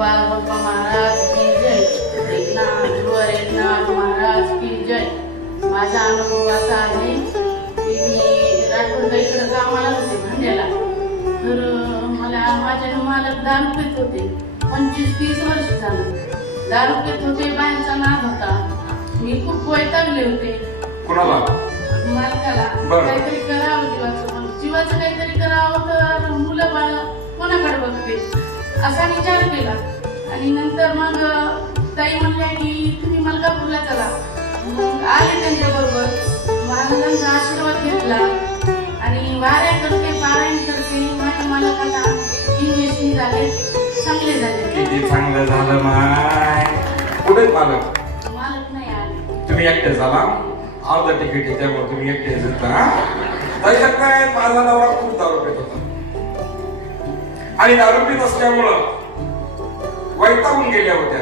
बाप्पा महाराज की जय, एकनाथ महाराज की जय. माझा अनुभव असा आहे की मी राठोडबाईकडे कामाला होते भांड्याला. तर मला माझे मालक दारू पित होते. 25-30 वर्ष झालं दारू पित होते. बायांचा नाद होता. मी खूप वैतागले होते. कोणाला? मालकाला. काहीतरी करावं जीवाचं काहीतरी करावं तर मुलं बाळ कोणाकडे बघते असा विचार केला. आणि नंतर मग ताई म्हणल्या की तुम्ही मलकापूरला चला. मग आले त्यांच्याबरोबर. महाराजांचा आशीर्वाद घेतला आणि वाऱ्या करते पारायण करते. माझ्या मालकाला इंजेक्शन झाले, चांगले झाले. किती चांगलं झालं माय. कुठे मालक? मालक नाही आले. तुम्ही एकटे झाला. अर्ध तिकीट आहे त्यामुळे तुम्ही एकटे जाता. काय माझा नवरा खूप दारू पित होता आणि दारू पित असल्यामुळं वैतागून गेल्या होत्या.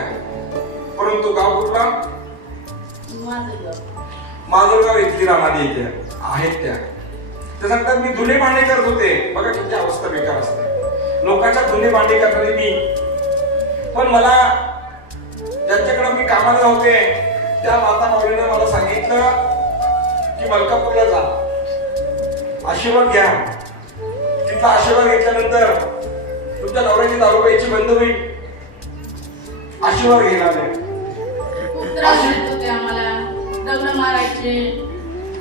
परंतु गाव कुठला? माजलगाव इथली रामानी येते आहेत त्या. त्यानंतर मी धुणे भांडे करत होते. बघा किती अवस्था बेकार असते. लोकांच्या धुणे भांडे करणारे मी. पण मला ज्यांच्याकडे मी कामाला होते त्या माता माऊलीने मला सांगितलं की मलकापूरला जा, आशीर्वाद घ्या. तिथला आशीर्वाद घेतल्यानंतर तुमच्या नवऱ्याची दारू प्यायची बंद होईल. आशीर्वाद घेणार नाही. खूप त्रास देत होते आम्हाला. दगड मारायचे,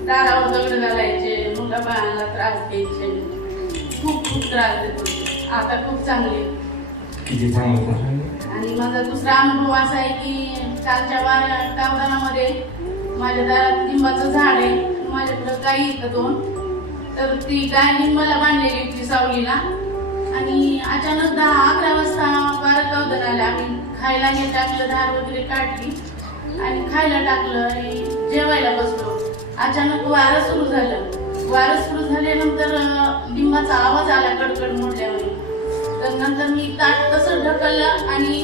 दारावर दगड घालायचे, मुलं बाळांना त्रास द्यायचे. खूप त्रास देत होते. आता खूप चांगले. किती चांगलं. आणि माझा दुसरा अनुभव असा आहे की कालच्या कावदानामध्ये माझ्या दारात लिंबाचं झाड आहे. माझ्याकडे गाई येतं 2. तर ती गाय लिंबाला बांधलेली होती सावलीला. आणि अचानक 10-11 वाजता 12 कावदान आले. आम्ही खायला हे टाकलं, धार वगैरे काढली आणि खायला टाकलं आणि जेवायला बसलो. अचानक वारं सुरू झालं. वारं सुरू झाल्यानंतर लिंबाचा आवाज आला कडकड मोडल्यामुळे. तर नंतर मी ताट तसं ढकललं आणि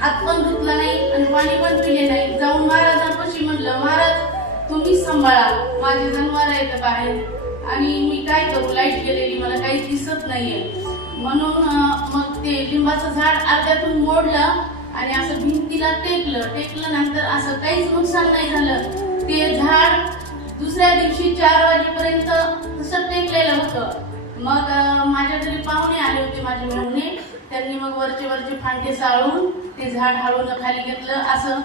हात पण धुतला नाही आणि पाणी पण पिले नाही. जाऊन महाराजांपाशी म्हणलं, महाराज तुम्ही सांभाळा, माझे जनावर आहेत बाहेर आणि मी काय करू, लाईट गेलेली, मला काही दिसत नाहीये. म्हणून मग ते लिंबाचं झाड अर्ध्यातून मोडलं आणि असं भिंतीला टेकलं. नंतर असं काहीच नुकसान नाही झालं. ते झाड दुसऱ्या दिवशी 4 वाजेपर्यंत तसं टेकलेलं होतं. मग माझ्या घरी पाहुणे आले होते, माझे मेहुणे. त्यांनी मग वरचे फांटे साळून ते झाड हळून खाली घेतलं. असं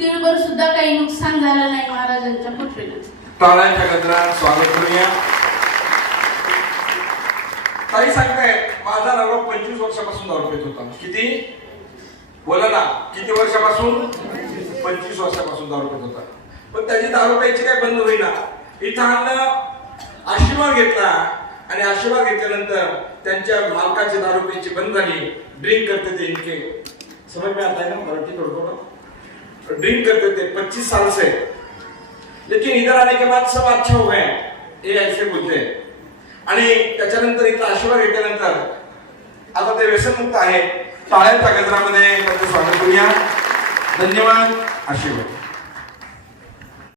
तिळभर सुद्धा काही नुकसान झालं नाही महाराजांच्या पुतळीला. टाळ्यांच्या गजरात स्वागत करूया. ताई सांगताय माझा नवरा 25 वर्षापासून दारू पित होता. किती? बोला ना, किती वर्षापासून? 25 वर्षापासून दारू पित होता. पण त्याची दारू प्यायची काय बंद होईना. इथं आणलं, आशीर्वाद घेतला आणि आशीर्वाद घेतल्यानंतर त्यांच्या मालकाची दारू प्यायची बंद झाली. ड्रिंक करते थे इनके, समझ में आता है ना मराठी थोड़ा. ड्रिंक करते थे 25 साल से, लेकिन इधर आने के बाद सब अच्छा हो गए, ये ऐसे बोलते हैं. आणि त्याच्यानंतर इथं आशीर्वाद घेतल्यानंतर आता ते व्यसनमुक्त आहे. टाळ्यांच्या गजरामध्ये त्यांचं स्वागत करूया. धन्यवाद. आशीर्वाद.